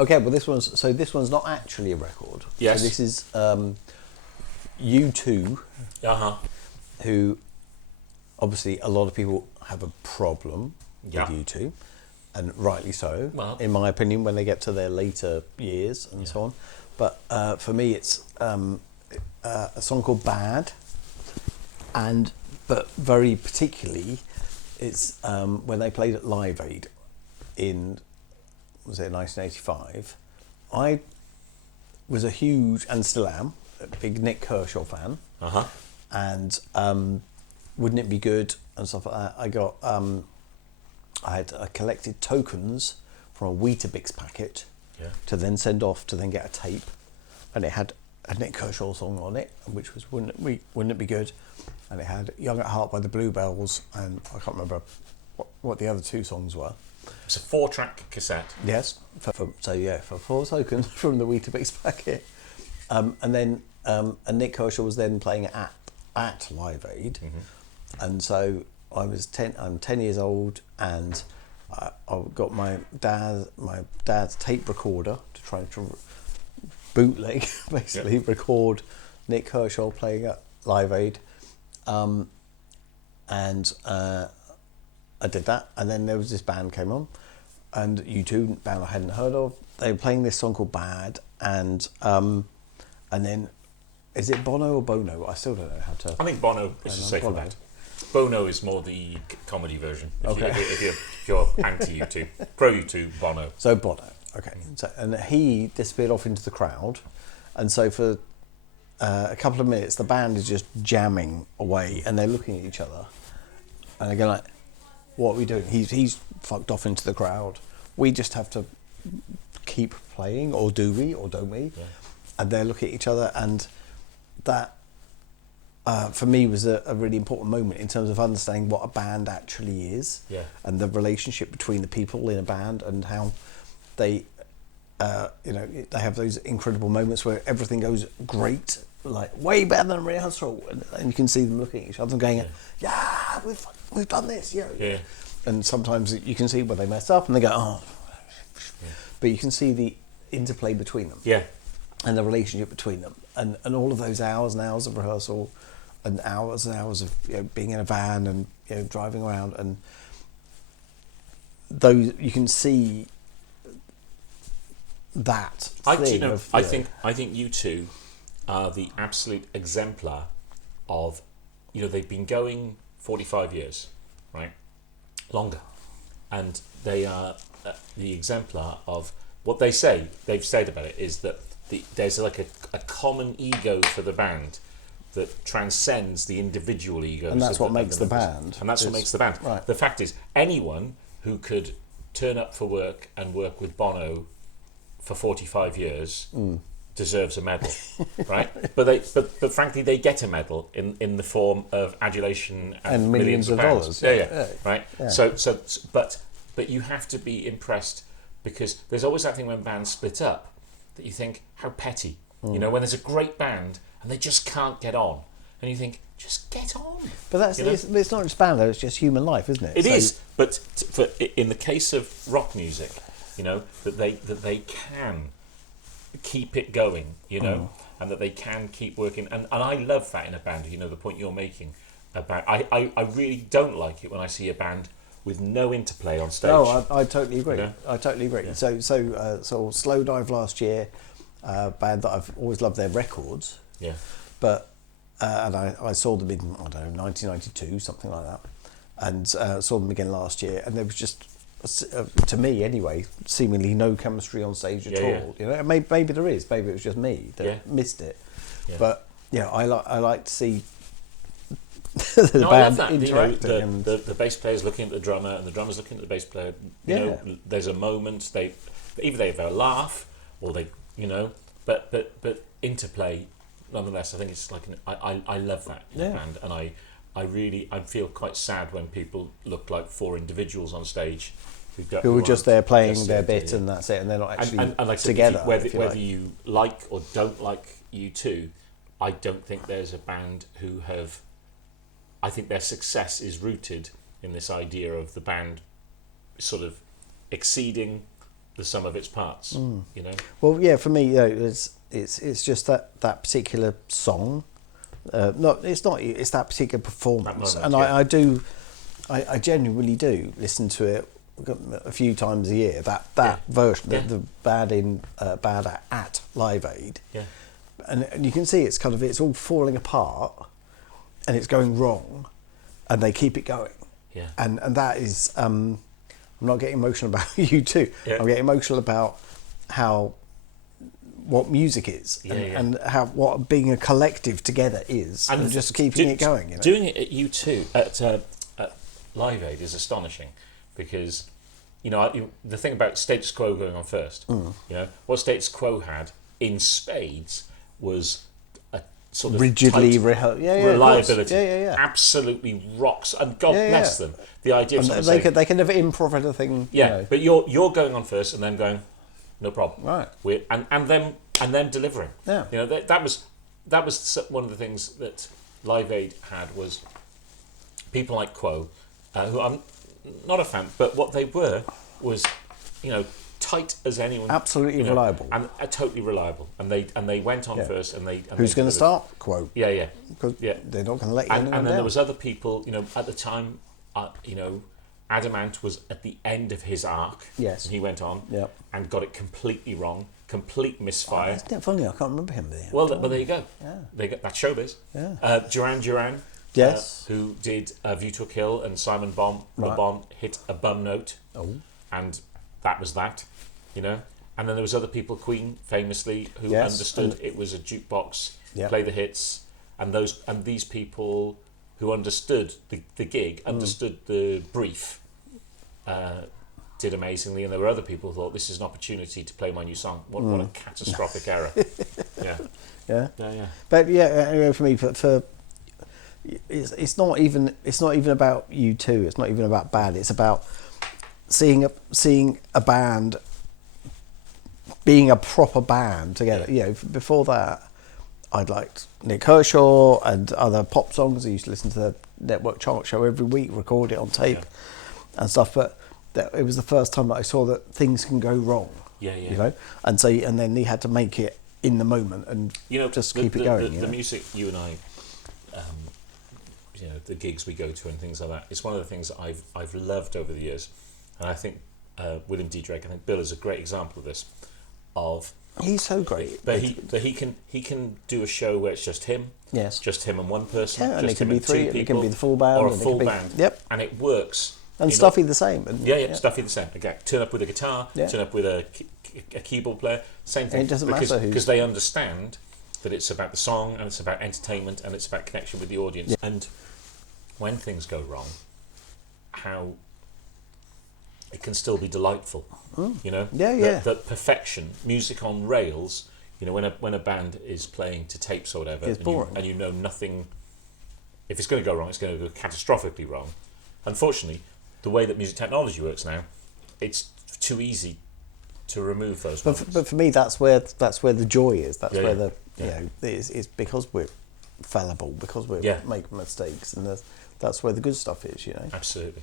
Okay, well, this one's not actually a record. Yes. So this is U2, who obviously a lot of people have a problem Yeah. with U2, and rightly so, Well. in my opinion, when they get to their later years and so on. But for me, it's a song called Bad, but very particularly, it's when they played at Live Aid in, was it 1985? I was a huge, and still am, a big Nick Kershaw fan. And Wouldn't It Be Good and stuff like that. I collected tokens from a Weetabix packet to then send off to then get a tape, and it had a Nick Kershaw song on it, which was Wouldn't It Be Good, and it had Young at Heart by the Bluebells, and I can't remember what the other two songs were. It's a 4-track cassette. Yes, for 4 tokens from the Weetabix packet, and then and Nick Kershaw was then playing at Live Aid, and so I'm 10 years old, and I got my dad's tape recorder to try and bootleg, basically record Nick Kershaw playing at Live Aid, and I did that, and then there was this band came on, and U2, band I hadn't heard of. They were playing this song called Bad, and then is it Bono or Bono? I still don't know how to. I think Bono is a safer bet. Bono is more the comedy version. If you're anti U2, pro U2, Bono. So Bono, okay. So, and he disappeared off into the crowd, and so for a couple of minutes, the band is just jamming away, and they're looking at each other, and they're going like, "What are we doing? He's fucked off into the crowd. We just have to keep playing, or do we, or don't we?" Yeah. And they're looking at each other, and that for me was a really important moment in terms of understanding what a band actually is, and the relationship between the people in a band, and how they they have those incredible moments where everything goes great, like way better than rehearsal, and you can see them looking at each other and going, "Yeah, we've done this, yeah." And sometimes you can see where they mess up and they go, "Oh," but you can see the interplay between them, and the relationship between them, and all of those hours and hours of rehearsal, and hours of being in a van and driving around, and those you can see that. I think U2 are the absolute exemplar of, they've been going 45 years, right? Longer. And they are the exemplar of what they've said about it is that there's like a common ego for the band that transcends the individual egos. And that's what makes the band. And that's what makes the band. Right. The fact is, anyone who could turn up for work and work with Bono for 45 years deserves a medal, right? But frankly, they get a medal in the form of adulation and millions of pounds. Right. Yeah. So but you have to be impressed, because there's always that thing when bands split up that you think, how petty. When there's a great band and they just can't get on, and you think, just get on. But it's not just band though; it's just human life, isn't it? It is. But in the case of rock music, that they can keep it going, and that they can keep working, and I love that in a band. The point you're making about I really don't like it when I see a band with no interplay on stage. No, I totally agree. I totally agree. Yeah. So Slow Dive last year, band that I've always loved their records. Yeah. But and I saw them in 1992, something like that, and saw them again last year, and there was just, to me anyway, seemingly no chemistry on stage at all. Maybe there is. Maybe it was just me that missed it. Yeah. But I like to see the band interacting. The bass player's looking at the drummer, and the drummer's looking at the bass player. There's a moment they have a laugh, or but interplay. Nonetheless, I think it's like I love that in a band, and I feel quite sad when people look like 4 individuals on stage who are just there playing their bit and that's it, and they're not actually and like together. Whether you like or don't like U2, I don't think there's a band who have. I think their success is rooted in this idea of the band sort of exceeding the sum of its parts. You know. Well, yeah, for me, it's just that particular song. It's that particular performance, That and moment, I genuinely do listen to it a few times a year. That version, the bad at Live Aid, and you can see it's all falling apart, and it's going wrong, and they keep it going. Yeah. And that is, I'm not getting emotional about U2. Yeah. I'm getting emotional about what music is and how what being a collective together is, and just keeping it going. You know? Doing it at U2 at Live Aid is astonishing, because the thing about status quo going on first. What status quo had in spades was a sort of rigidly reliability. Absolutely rocks, and God bless them. The idea of they can never improv anything. But you're going on first and then going, no problem. Right. And then delivering. Yeah. That was one of the things that Live Aid had, was people like Quo, who I'm not a fan, but what they were was, tight as anyone. Absolutely reliable. And totally reliable. And they went on first, and they. Who's going to start? Quo. Yeah. Because they're not going to let you. And then there was other people. At the time, Adamant was at the end of his arc. Yes. And he went on. Yep. And got it completely wrong. Complete misfire. Isn't it funny? I can't remember him there. Well, but there you go. Yeah. That's showbiz. Yeah. Duran. Yes. Who did View to a Kill, and Simon Le Bon hit a bum note. Oh. And that was that. And then there was other people, Queen famously, who understood it was a jukebox, play the hits, and these people who understood the gig, understood the brief, did amazingly. And there were other people who thought, this is an opportunity to play my new song. What a catastrophic error. Yeah. But for me, it's not even about U2. It's not even about bad. It's about seeing a band being a proper band together. Before that, I'd liked Nick Kershaw and other pop songs. I used to listen to the Network Chart Show every week, record it on tape and stuff. But it was the first time that I saw that things can go wrong. And then he had to make it in the moment and just keep it going. The music you and I, the gigs we go to and things like that, it's one of the things that I've loved over the years. And I think William D. Drake, I think Bill is a great example of this. He's so great. But he can do a show where it's just him. Yes. Just him and one person. And just it can him be and three. two people, It can be the full band. or a full band. Yep. And it works. And Stuffy the same. And, Stuffy the same. Again, turn up with a guitar. Turn up with a keyboard player. Same thing. And it doesn't matter because they understand that it's about the song, and it's about entertainment, and it's about connection with the audience. And when things go wrong, how it can still be delightful. That perfection, music on rails. When a band is playing to tapes or whatever, it's boring. and you know nothing. If it's going to go wrong, it's going to go catastrophically wrong. Unfortunately, the way that music technology works now, it's too easy to remove those moments. But for me, that's where the joy is. That's where it's because we're fallible, because we're making mistakes, and that's where the good stuff is. Absolutely.